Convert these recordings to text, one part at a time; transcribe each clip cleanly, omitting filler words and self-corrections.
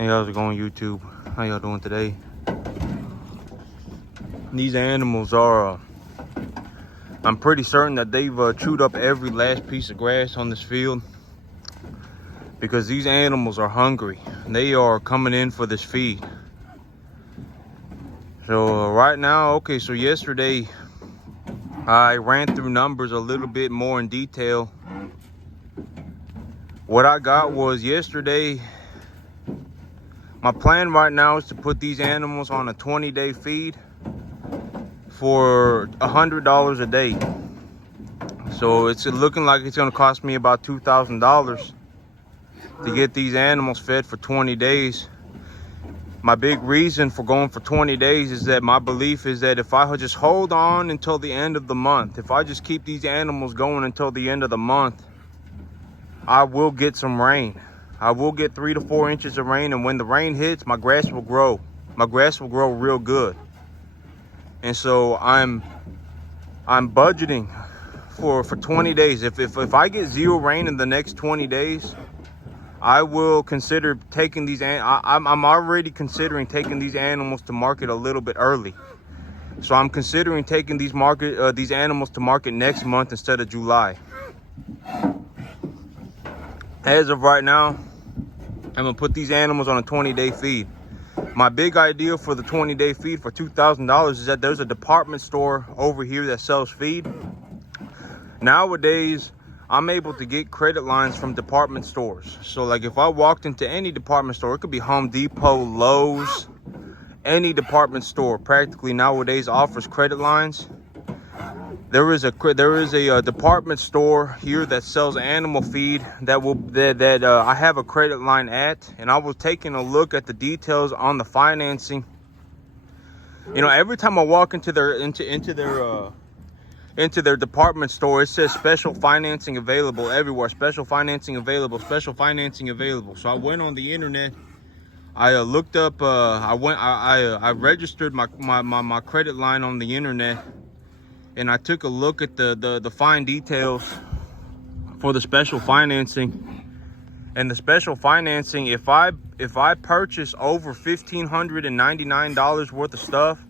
Hey, how's it going, YouTube? How y'all doing today? These animals are, I'm pretty certain that they've chewed up every last piece of grass on this field, because these animals are hungry. They are coming in for this feed. So right now, okay, so yesterday I ran through numbers a little bit more in detail. What I got was yesterday, my plan right now is to put these animals on a 20-day feed for $100 a day. So it's looking like it's gonna cost me about $2,000 to get these animals fed for 20 days. My big reason for going for 20 days is that my belief is that if I just hold on until the end of the month, if I just keep these animals going until the end of the month, I will get some rain. I will get 3 to 4 inches of rain, and when the rain hits, my grass will grow. My grass will grow real good. And so I'm budgeting for 20 days. If I get zero rain in the next 20 days, I will consider taking these. I'm already considering taking these animals to market a little bit early. So I'm considering taking these animals to market next month instead of July. As of right now, I'm gonna put these animals on a 20-day feed. My big idea for the 20-day feed for $2,000 is that there's a department store over here that sells feed. Nowadays, I'm able to get credit lines from department stores. So like if I walked into any department store, it could be Home Depot, Lowe's, any department store practically nowadays offers credit lines. There is a department store here that sells animal feed that I have a credit line at, and I was taking a look at the details on the financing. You know, every time I walk into their department store, it says special financing available everywhere. Special financing available. Special financing available. So I went on the internet. I looked up. I registered my credit line on the internet. And I took a look at the fine details for the special financing. And the special financing, if I purchase over $1,599 worth of stuff,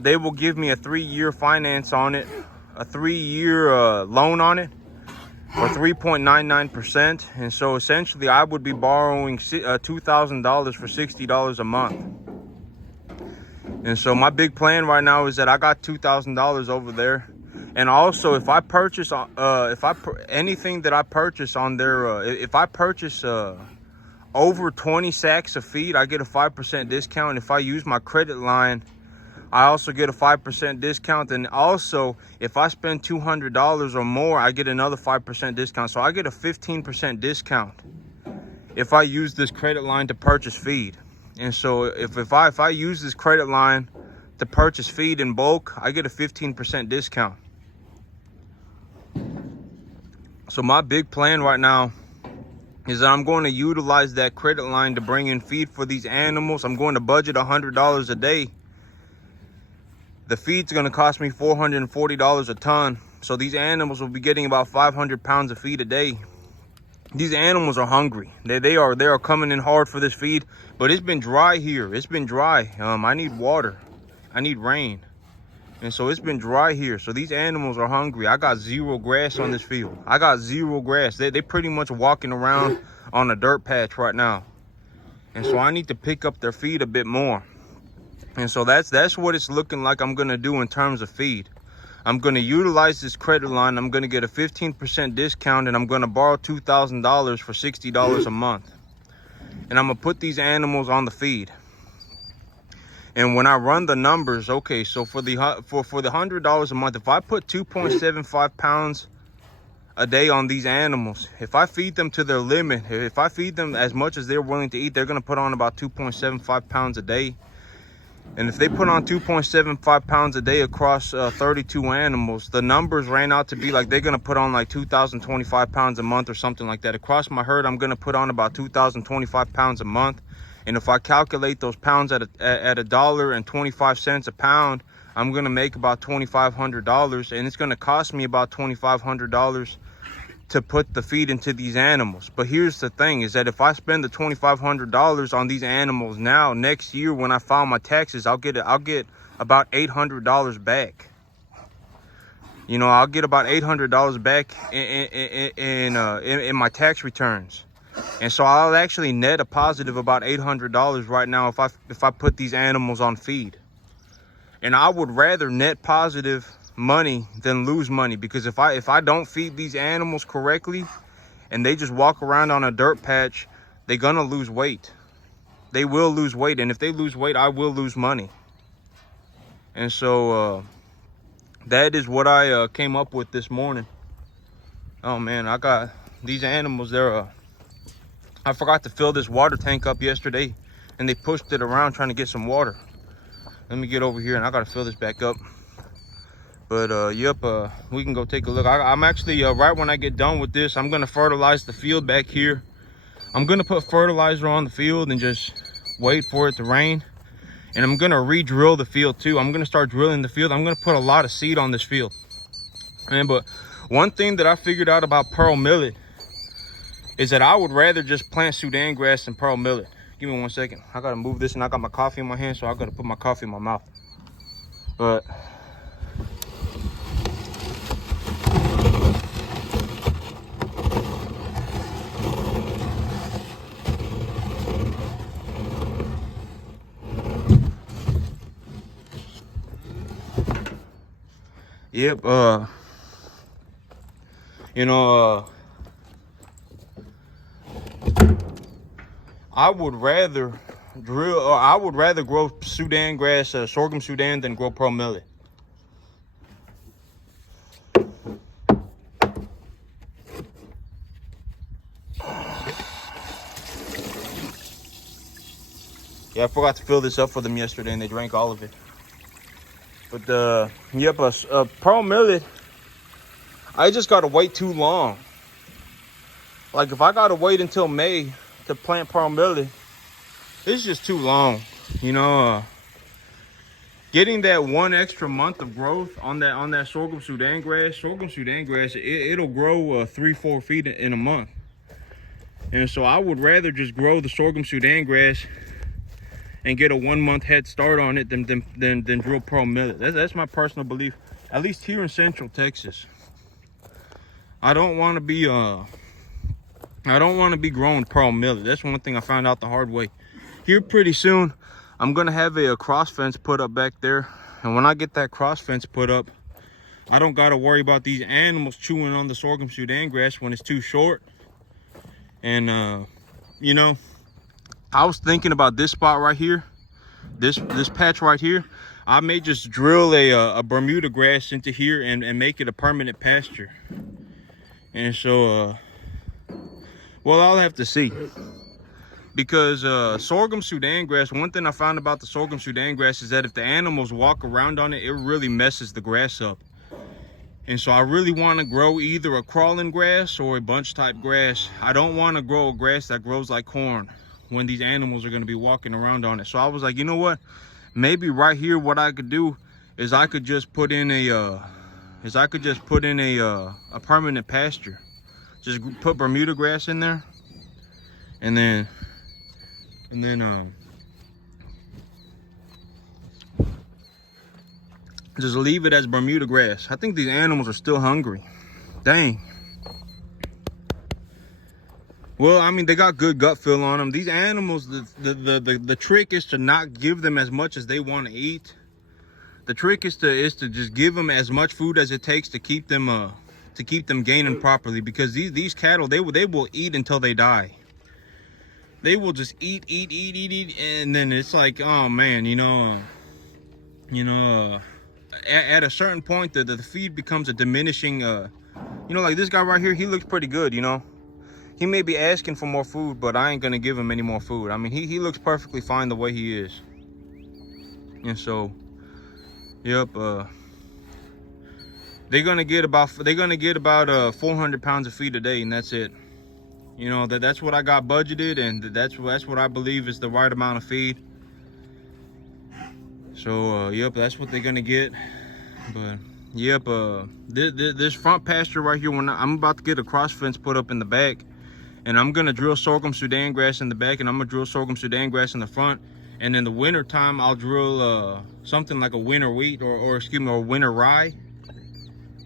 they will give me a 3-year finance on it, a 3-year loan on it, for 3.99%. And so essentially, I would be borrowing $2,000 for $60 a month. And so my big plan right now is that I got $2,000 over there. And also, if I purchase anything that I purchase on their, if I purchase over 20 sacks of feed, I get a 5% discount. If I use my credit line, I also get a 5% discount. And also, if I spend $200 or more, I get another 5% discount. So I get a 15% discount if I use this credit line to purchase feed. And so if I use this credit line to purchase feed in bulk, I get a 15% discount. So my big plan right now is that I'm going to utilize that credit line to bring in feed for these animals. I'm going to budget $100 a day. The feed's going to cost me $440 a ton. So these animals will be getting about 500 pounds of feed a day. These animals are hungry. They are coming in hard for this feed, but it's been dry here. It's been dry. I need water. I need rain. And so it's been dry here. So these animals are hungry. I got zero grass on this field. I got zero grass. They pretty much walking around on a dirt patch right now. And so I need to pick up their feed a bit more. And so that's what it's looking like I'm going to do in terms of feed. I'm going to utilize this credit line. I'm going to get a 15% discount, and I'm going to borrow $2,000 for $60 a month. And I'm going to put these animals on the feed. And when I run the numbers, okay, so for the $100 a month, if I put 2.75 pounds a day on these animals, if I feed them to their limit, if I feed them as much as they're willing to eat, they're going to put on about 2.75 pounds a day. And if they put on 2.75 pounds a day across 32 animals, the numbers ran out to be like they're going to put on like 2,025 pounds a month or something like that. Across my herd, I'm going to put on about 2,025 pounds a month. And if I calculate those pounds at $1.25 a pound, I'm going to make about $2,500. And it's going to cost me about $2,500 to put the feed into these animals. But here's the thing, is that if I spend the $2,500 on these animals now, next year when I file my taxes, I'll get about $800 back. You know, I'll get about $800 back in my tax returns. And so I'll actually net a positive about $800 right now if I put these animals on feed. And I would rather net positive money than lose money, because if I don't feed these animals correctly and they just walk around on a dirt patch, they're gonna lose weight. They will lose weight, and if they lose weight, I will lose money. And so that is what I came up with this morning. Oh man, I got these animals. I forgot to fill this water tank up yesterday, and they pushed it around trying to get some water. Let me get over here, and I gotta fill this back up. But yep, we can go take a look. I'm actually right when I get done with this, I'm gonna fertilize the field back here. I'm gonna put fertilizer on the field and just wait for it to rain. And I'm gonna re-drill the field too. I'm gonna start drilling the field. I'm gonna put a lot of seed on this field. But one thing that I figured out about pearl millet is that I would rather just plant Sudan grass than pearl millet. Give me 1 second. I gotta move this, and I got my coffee in my hand, so I gotta put my coffee in my mouth. But yep, you know, I would rather grow Sudan grass, sorghum Sudan, than grow pearl millet. Yeah, I forgot to fill this up for them yesterday, and they drank all of it. But yep, pearl millet, I just gotta wait too long. Like if I gotta wait until May to plant pearl millet, it's just too long. You know, getting that 1 extra month of growth on that sorghum Sudan grass, it'll grow 3-4 feet in a month. And so I would rather just grow the sorghum Sudan grass and get a 1 month head start on it than drill pearl millet. That's my personal belief, at least here in Central Texas. I don't want to be growing pearl millet. That's one thing I found out the hard way. Here pretty soon, I'm gonna have a cross fence put up back there, and when I get that cross fence put up, I don't gotta worry about these animals chewing on the sorghum Sudan grass when it's too short. And you know, I was thinking about this spot right here, this patch right here. I may just drill a Bermuda grass into here and make it a permanent pasture. And so well, I'll have to see, because sorghum Sudan grass, one thing I found about the sorghum Sudan grass is that if the animals walk around on it, it really messes the grass up. And so I really want to grow either a crawling grass or a bunch type grass. I don't want to grow a grass that grows like corn when these animals are going to be walking around on it. So I was like, you know what, maybe right here what I could do is I could just put in a permanent pasture. Just put Bermuda grass in there, and then just leave it as Bermuda grass. I think these animals are still hungry. Dang. Well, I mean, they got good gut feel on them. These animals, the trick is to not give them as much as they want to eat. The trick is to just give them as much food as it takes to keep them gaining properly, because these cattle, they will eat until they die. They will just eat, and then it's like, oh man, at a certain point the feed becomes a diminishing, like this guy right here, he looks pretty good, He may be asking for more food, but I ain't gonna give him any more food. I mean, he looks perfectly fine the way he is. And so, yep, they're gonna get about 400 pounds of feed a day, and that's it. That's what I got budgeted, and that's what I believe is the right amount of feed. So yep, that's what they're gonna get. But Yep, this front pasture right here, when I'm about to get a cross fence put up in the back, and I'm gonna drill sorghum Sudan grass in the back, and I'm gonna drill sorghum Sudan grass in the front. And in the winter time, I'll drill something like a winter wheat, or excuse me, or winter rye,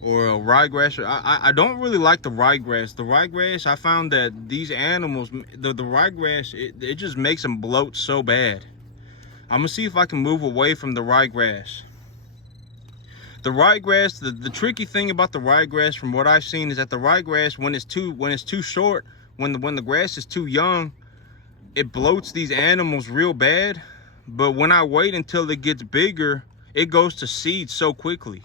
or a ryegrass. I don't really like the ryegrass. The ryegrass, I found that these animals, the ryegrass, it just makes them bloat so bad. I'm gonna see if I can move away from the ryegrass. The ryegrass, the tricky thing about the ryegrass, from what I've seen, is that the ryegrass, when it's too short, when the grass is too young, it bloats these animals real bad. But when I wait until it gets bigger, it goes to seed so quickly.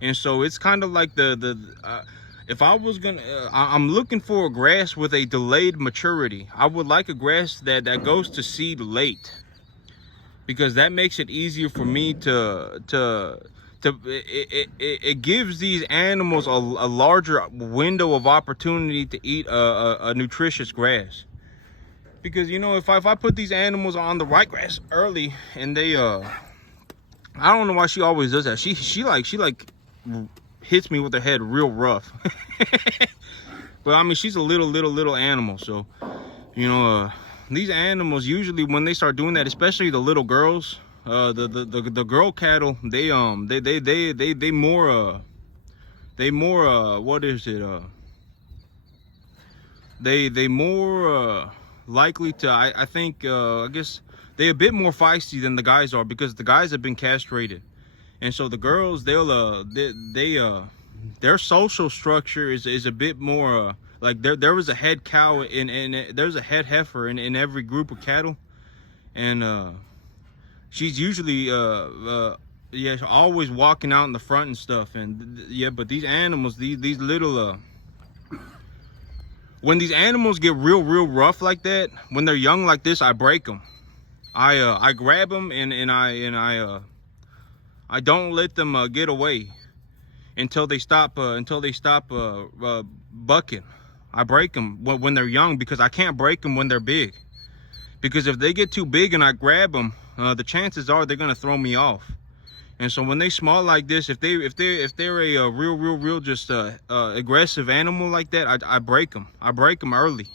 And so it's kind of like if I was gonna, I'm looking for a grass with a delayed maturity. I would like a grass that goes to seed late, because that makes it easier for me it gives these animals a larger window of opportunity to eat a nutritious grass. Because, you know, if I put these animals on the ryegrass early, and they I don't know why she always does that. She like hits me with her head real rough. But I mean, she's a little animal. So, you know, these animals, usually when they start doing that, especially the little girls, the girl cattle, they more what is it, they more likely to, I think, I guess they're a bit more feisty than the guys are, because the guys have been castrated. And so the girls, their social structure is a bit more like there was a head cow and there's a head heifer in every group of cattle. And she's usually yeah, always walking out in the front and stuff. And yeah, but these animals, these little when these animals get real rough like that, when they're young like this, I break them. I grab them and I don't let them get away until they stop bucking. I break them when they're young, because I can't break them when they're big. Because if they get too big and I grab them, the chances are they're gonna throw me off. And so when they small like this, if they're a real just aggressive animal like that, I break them. I break them early.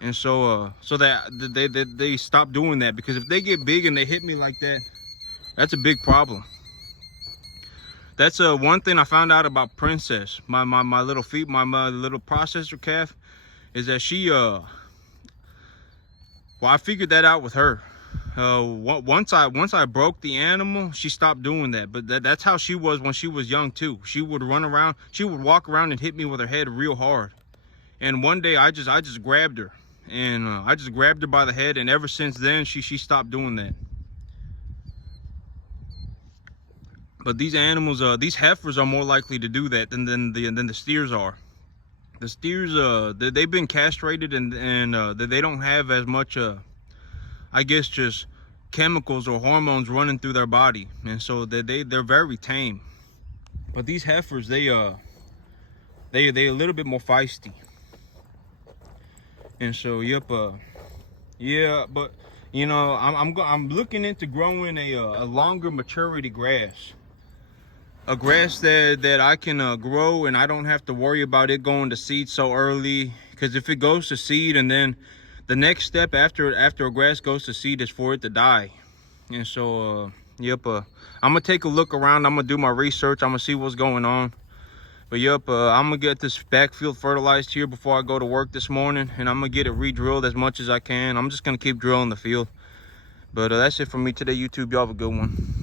And so so that they stop doing that. Because if they get big and they hit me like that, that's a big problem. That's one thing I found out about Princess, my little my little processor calf, is that she well, I figured that out with her. Once I broke the animal, she stopped doing that. But that's how she was when she was young too. She would run around, she would walk around and hit me with her head real hard. And one day I just grabbed her, and I just grabbed her by the head, and ever since then she stopped doing that. But these animals, these heifers are more likely to do that than the steers are. The steers, they've been castrated, and they don't have as much, I guess, just chemicals or hormones running through their body, and so they're very tame. But these heifers, they a little bit more feisty. And so, yep, yeah. But you know, I'm looking into growing a longer maturity grass. A grass that I can grow, and I don't have to worry about it going to seed so early. Because if it goes to seed, and then the next step after a grass goes to seed is for it to die. And so yep, I'm gonna take a look around. I'm gonna do my research. I'm gonna see what's going on. But yep, I'm gonna get this backfield fertilized here before I go to work this morning, and I'm gonna get it re-drilled as much as I can. I'm just gonna keep drilling the field. But that's it for me today, YouTube. Y'all have a good one.